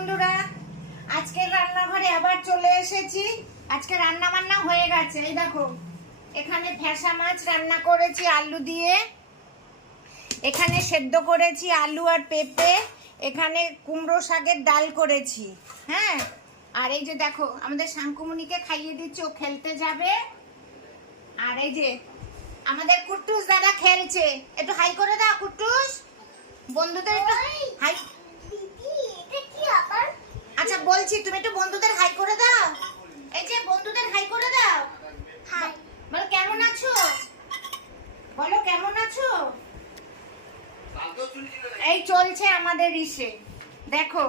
বন্ধুরা, আজকে রান্নাঘরে আবার চলে এসেছি। আজকে রান্না বান্না হয়ে গেছে। এই দেখো, এখানে ফ্যাসা মাছ রান্না করেছি আলু দিয়ে, এখানে সেদ্ধ করেছি আলু আর পেঁপে, এখানে কুমড়ো শাকের ডাল করেছি। হ্যাঁ, আর এই যে দেখো আমাদের শাঙ্কুমুনিকে খাইয়ে দিচ্ছি, ও খেলতে যাবে। আর এই যে আমাদের কুট্টুস দাদা খেলছে, একটু হাই করে দাও কুট্টুস, বন্ধুদের একটু হাই। আচ্ছা বলছি, তুমি একটু বন্ধুদের হাই করে দাও। এই যে বন্ধুদের হাই করে দাও। হাই বলো, কেমন আছো বলো, কেমন আছো। এই চলছে আমাদের ইসে, দেখো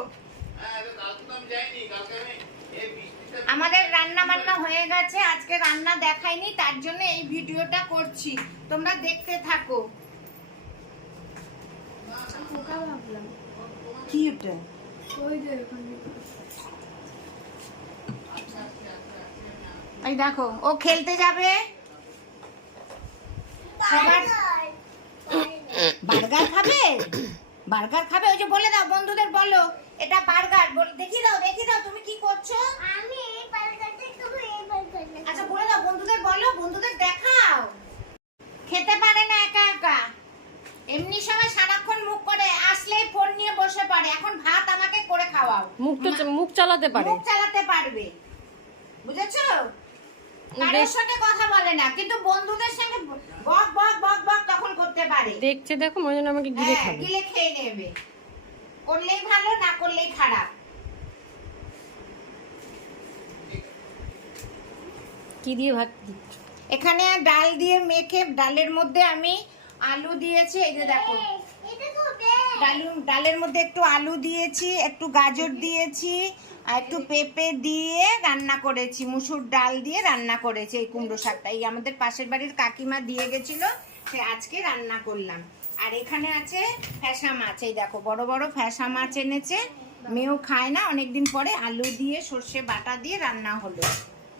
আমাদের রান্না বান্না হয়ে গেছে। আজকে রান্না দেখাইনি, তার জন্য এই ভিডিওটা করছি, তোমরা দেখতে থাকো। কি এটা? এই দেখো, ও খেলতে যাবে। বার্গার খাবে, বার্গার খাবে। ওই যে বলে দাও, বন্ধুদের বলো এটা বার্গার। দেখি দাও, দেখি দাও তুমি কি করছো। আমি এই বার্গারটা খাবো, এই বার্গারটা। আচ্ছা বলে দাও, বন্ধুদের বলো, বন্ধুদের দেখাও। খেতে পারে না একা একা, এমনি সময় সারাক্ষণ মুখ করে, আসলেই ফোন নিয়ে বসে পড়ে। এখন ভাত আমাকে করে খাওয়াও। মুখ চালাতে পারে, মুখ চালাতে পারবে, বুঝেছো। কারোর সঙ্গে কথা বলে না, কিন্তু বন্ধুদের সঙ্গে বক বক বক বক তখন করতে পারে। দেখছে দেখো, মনে হয় আমাকে গিলে খাবে। গিলে খেয়ে নেবে, করলেই ভালো, না করলেই খারাপ। কি দিয়ে ভাত? এখানে ডাল দিয়ে মেখে, ডালের মধ্যে আমি আলু দিয়েছি। এই যে দেখো, ডালের মধ্যে একটু আলু দিয়েছি, একটু গাজর দিয়েছি, আর একটু পেঁপে দিয়ে রান্না করেছি। মুসুর ডাল দিয়ে রান্না করেছি এই কুমড়ো শাকটা। এই আমাদের পাশের বাড়ির কাকিমা দিয়ে গেছিল, সে আজকে রান্না করলাম। আর এখানে আছে ফ্যাসা মাছ। এই দেখো, বড় বড় ফ্যাসা মাছ এনেছে, মেয়েও খায় না, অনেকদিন পরে আলু দিয়ে সর্ষে বাটা দিয়ে রান্না হলো।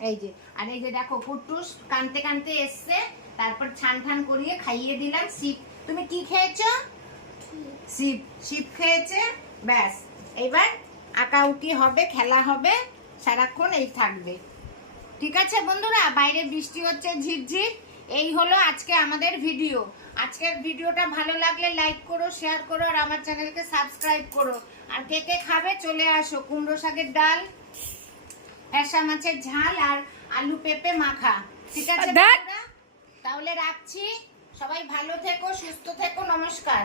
এই যে, আর এই যে দেখো কুট্টুস কানতে কানতে এসছে, তারপর ছান ঠান করিয়ে খাইয়ে দিলাম। শিপ, তুমি কি খেয়েছো? শিপ, শিপ খেয়েছে। ব্যাস, এবার আঁকাউকি হবে, খেলা হবে, সারাক্ষণ এই থাকবে। ঠিক আছে বন্ধুরা, বাইরে বৃষ্টি হচ্ছে ঝিরঝির। এই হলো আজকে আমাদের ভিডিও। আজকের ভিডিওটা ভালো লাগলে লাইক করো, শেয়ার করো, আর আমার চ্যানেলকে সাবস্ক্রাইব করো। আর কে কে খাবে চলে আসো। কুমড়ো শাকের ডাল, ফ্যাসা মাছের ঝাল, আর আলু পেঁপে মাখা। ঠিক আছে বন্ধুরা, তাহলে রাখছি। সবাই ভালো থেকো, সুস্থ থেকো, নমস্কার।